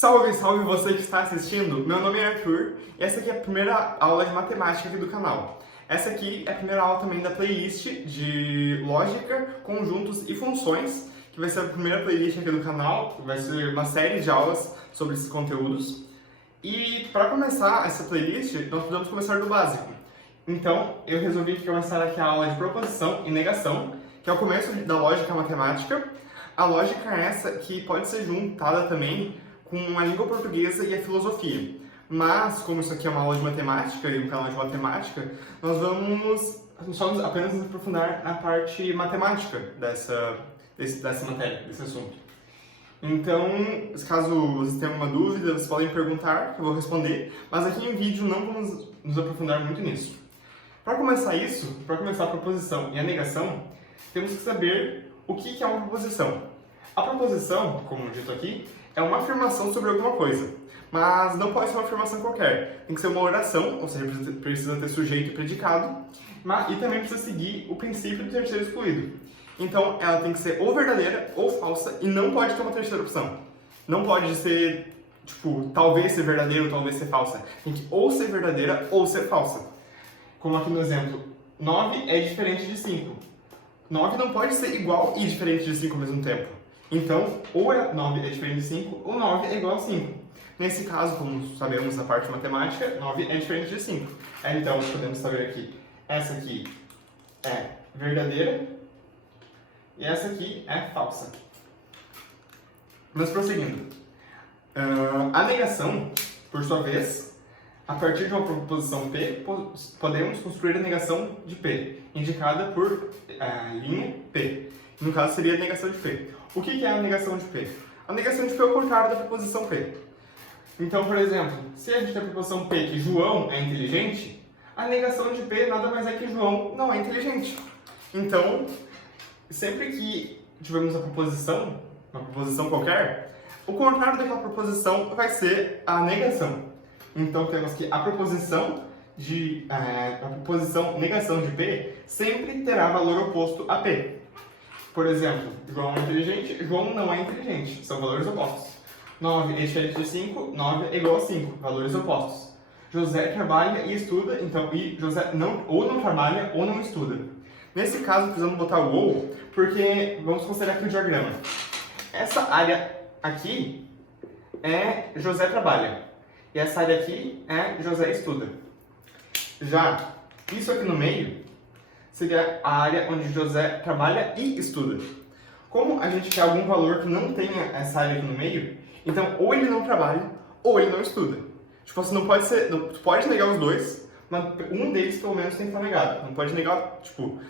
Salve, salve você que está assistindo! Meu nome é Arthur e essa aqui é a primeira aula de matemática aqui do canal. Essa aqui é a primeira aula também da playlist de lógica, conjuntos e funções, que vai ser a primeira playlist aqui do canal, vai ser uma série de aulas sobre esses conteúdos. E para começar essa playlist, nós podemos começar do básico. Então, eu resolvi começar aqui a aula de proposição e negação, que é o começo da lógica matemática. A lógica é essa que pode ser juntada também com a língua portuguesa e a filosofia. Mas, como isso aqui é uma aula de matemática e um canal de matemática, nós vamos só apenas nos aprofundar na parte matemática dessa matéria, desse assunto. Então, caso vocês tenham alguma dúvida, vocês podem perguntar, que eu vou responder, mas aqui em vídeo não vamos nos aprofundar muito nisso. Para começar isso, para começar a proposição e a negação, temos que saber o que é uma proposição. A proposição, como dito aqui, é uma afirmação sobre alguma coisa, mas não pode ser uma afirmação qualquer. Tem que ser uma oração, ou seja, precisa ter sujeito e predicado, e também precisa seguir o princípio do terceiro excluído. Então, ela tem que ser ou verdadeira ou falsa e não pode ter uma terceira opção. Não pode ser, talvez ser verdadeira ou talvez ser falsa. Tem que ou ser verdadeira ou ser falsa. Como aqui no exemplo, 9 é diferente de 5. 9 não pode ser igual e diferente de 5 ao mesmo tempo. Então, ou 9 é diferente de 5, ou 9 é igual a 5. Nesse caso, como sabemos da parte matemática, 9 é diferente de 5. Então, podemos saber aqui, essa aqui é verdadeira e essa aqui é falsa. Mas prosseguindo. A negação, por sua vez, a partir de uma proposição P, podemos construir a negação de P, indicada por linha P. No caso, seria a negação de P. O que é a negação de P? A negação de P é o contrário da proposição P. Então, por exemplo, se a gente tem a proposição P que João é inteligente, a negação de P nada mais é que João não é inteligente. Então, sempre que tivermos uma proposição qualquer, o contrário daquela proposição vai ser a negação. Então, temos que a proposição negação de P sempre terá valor oposto a P. Por exemplo, João é inteligente, João não é inteligente. São valores opostos. 9 é diferente de 5, 9 é igual a 5. Valores opostos. José trabalha e estuda, e José ou não trabalha ou não estuda. Nesse caso, precisamos botar o ou, porque vamos considerar aqui o diagrama. Essa área aqui é José trabalha. E essa área aqui é José estuda. Já isso aqui no meio seria a área onde José trabalha e estuda. Como a gente quer algum valor que não tenha essa área aqui no meio, então ou ele não trabalha ou ele não estuda. Você não pode pode negar os dois, mas um deles pelo menos tem que estar negado. Não pode negar,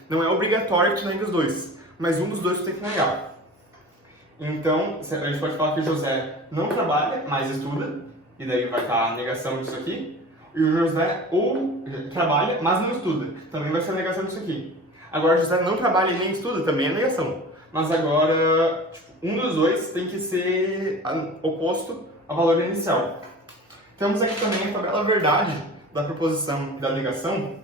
não é obrigatório que tu negue os dois, mas um dos dois tu tem que negar. Então, a gente pode falar que José não trabalha, mas estuda, e daí vai estar a negação disso aqui. E o José ou trabalha, mas não estuda. Também vai ser a negação disso aqui. Agora, José não trabalha e nem estuda, também é negação. Mas agora, um dos dois tem que ser oposto ao valor inicial. Temos aqui também a tabela verdade da proposição e da negação,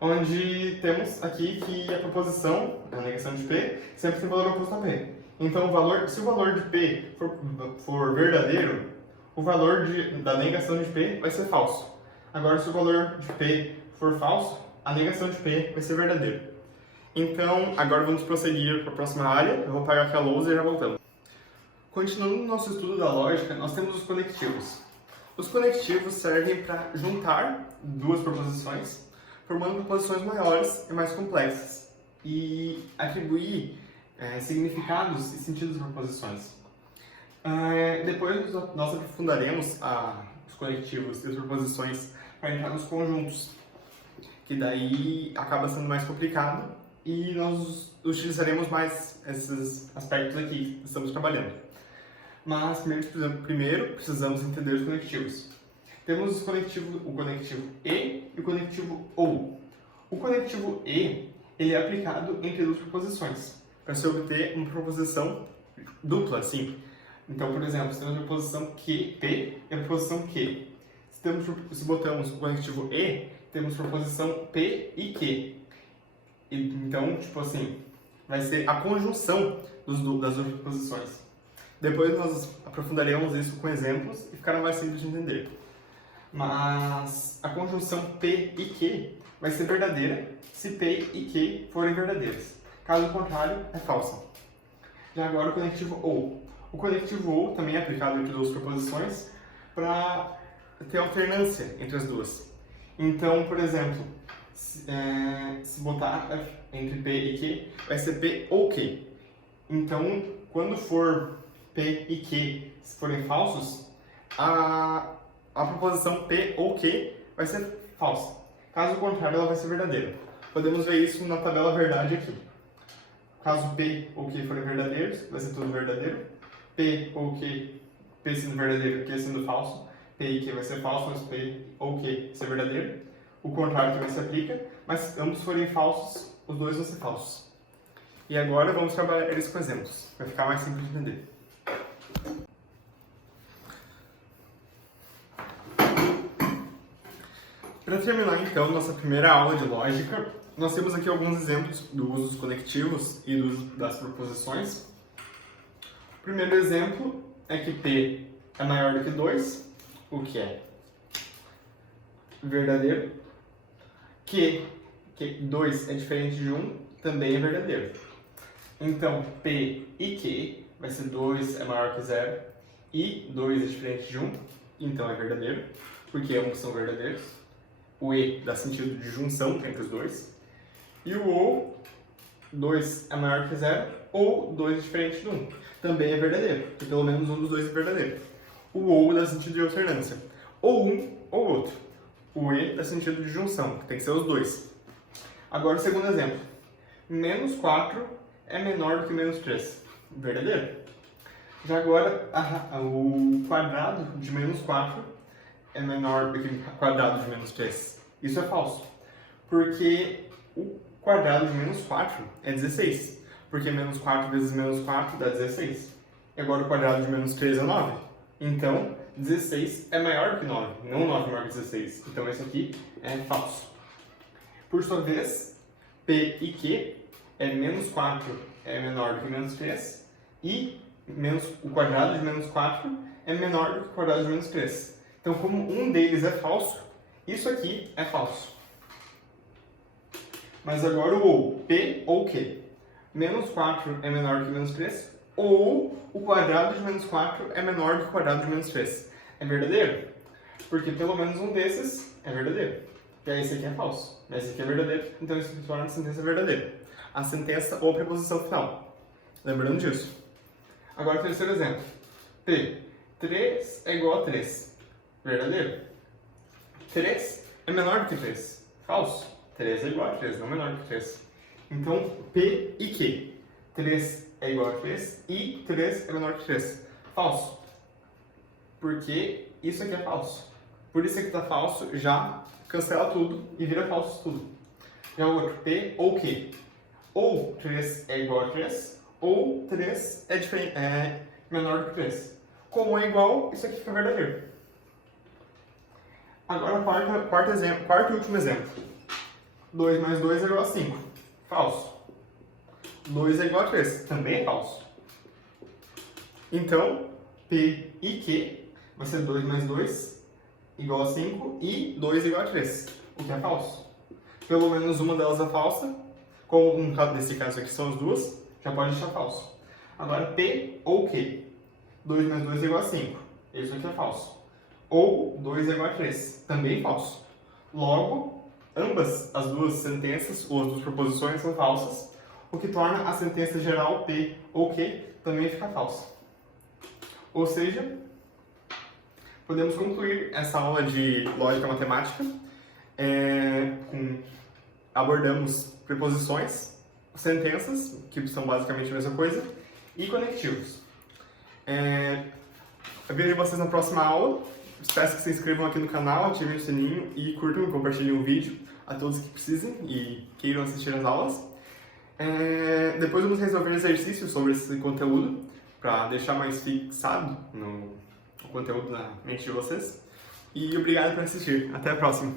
onde temos aqui que a proposição, a negação de P, sempre tem valor oposto a P. Então, se o valor de P for verdadeiro, o valor da negação de P vai ser falso. Agora, se o valor de P for falso, a negação de P vai ser verdadeira. Então, agora vamos prosseguir para a próxima área. Eu vou apagar aqui a lousa e já voltamos. Continuando no nosso estudo da lógica, nós temos os conectivos. Os conectivos servem para juntar duas proposições, formando proposições maiores e mais complexas, e atribuir significados e sentidos às proposições. Depois nós aprofundaremos os conectivos e as proposições para entrar nos conjuntos, que daí acaba sendo mais complicado e nós utilizaremos mais esses aspectos aqui que estamos trabalhando. Mas primeiro precisamos entender os conectivos. Temos o conectivo e o conectivo ou. O conectivo e ele é aplicado entre duas proposições, para se obter uma proposição dupla, assim. Então, por exemplo, se temos a proposição que, P e a proposição que. Se botamos o conectivo e, temos proposição P e que. Então, vai ser a conjunção das duas proposições. Depois nós aprofundaremos isso com exemplos e ficará mais simples de entender. Mas a conjunção P e Q vai ser verdadeira se P e Q forem verdadeiras. Caso contrário, é falsa. Já agora o conectivo OU. O conectivo OU também é aplicado entre duas proposições para ter alternância entre as duas. Então, por exemplo, se botar entre P e Q, vai ser P ou Q. Então, quando for P e Q forem falsos, a proposição P ou Q vai ser falsa. Caso contrário, ela vai ser verdadeira. Podemos ver isso na tabela verdade aqui. Caso P ou Q forem verdadeiros, vai ser tudo verdadeiro. P ou Q, P sendo verdadeiro, Q sendo falso. P e Q vai ser falso, mas P ou Q vai ser verdadeiro. O contrário também se aplica, mas se ambos forem falsos, os dois vão ser falsos. E agora vamos trabalhar eles com exemplos, para ficar mais simples de entender. Para terminar então nossa primeira aula de lógica, nós temos aqui alguns exemplos do uso dos conectivos e do uso das proposições. O primeiro exemplo é que P é maior do que 2, o que é verdadeiro. Que 2 é diferente de 1, também é verdadeiro. Então, P e Q vai ser 2 é maior que 0 e 2 é diferente de 1, então é verdadeiro, porque ambos são verdadeiros. O E dá sentido de junção entre os dois. E o OU, 2 é maior que 0 ou 2 é diferente de 1, também é verdadeiro, porque pelo menos um dos dois é verdadeiro. O OU dá sentido de alternância, ou um ou outro. O E dá sentido de junção, que tem que ser os dois. Agora o segundo exemplo. Menos 4 é menor do que menos 3. Verdadeiro. Já agora, o quadrado de menos 4 é menor do que o quadrado de menos 3. Isso é falso. Porque o quadrado de menos 4 é 16. Porque menos 4 vezes menos 4 dá 16. E agora o quadrado de menos 3 é 9. Então, 16 é maior que 9, não 9 é maior que 16. Então, esse aqui é falso. Por sua vez, P e Q é menos 4 é menor do que menos 3 e o quadrado de menos 4 é menor do que o quadrado de menos 3. Então, como um deles é falso, isso aqui é falso. Mas agora o OU, P ou Q. Menos 4 é menor do que menos 3 ou o quadrado de menos 4 é menor do que o quadrado de menos 3. É verdadeiro? Porque pelo menos um desses é verdadeiro. E aí esse aqui é falso. Esse aqui é verdadeiro, então isso se torna a sentença verdadeira. A sentença ou a preposição final. Lembrando disso. Agora o terceiro exemplo. P. 3 é igual a 3. Verdadeiro? 3 é menor do que 3. Falso. 3 é igual a 3, não menor do que 3. Então, P e Q. 3 é igual a 3 e 3 é menor que 3. Falso. Porque isso aqui é falso. Por isso aqui está falso, já cancela tudo e vira falso tudo. Já o outro, P ou Q. Ou 3 é igual a 3, ou 3 é menor do que 3. Como é igual, isso aqui fica verdadeiro. Agora, quarto e último exemplo. 2 mais 2 é igual a 5. Falso. 2 é igual a 3. Também é falso. Então, P e Q vai ser 2 mais 2 igual a 5 e 2 igual a 3. O que é falso. Pelo menos uma delas é falsa. Como nesse caso aqui são as duas, já pode deixar falso. Agora, P ou Q. 2 mais 2 é igual a 5. Isso aqui é falso. Ou 2 é igual a 3. Também falso. Logo, ambas as duas sentenças, ou as duas proposições, são falsas, o que torna a sentença geral P ou Q também ficar falsa. Ou seja, podemos concluir essa aula de lógica matemática. Abordamos preposições, sentenças, que são basicamente a mesma coisa, e conectivos. Eu vejo vocês na próxima aula. Espero que se inscrevam aqui no canal, ativem o sininho e curtam e compartilhem o vídeo a todos que precisem e queiram assistir as aulas. Depois vamos resolver exercícios sobre esse conteúdo para deixar mais fixado o conteúdo na mente de vocês. E obrigado por assistir. Até a próxima!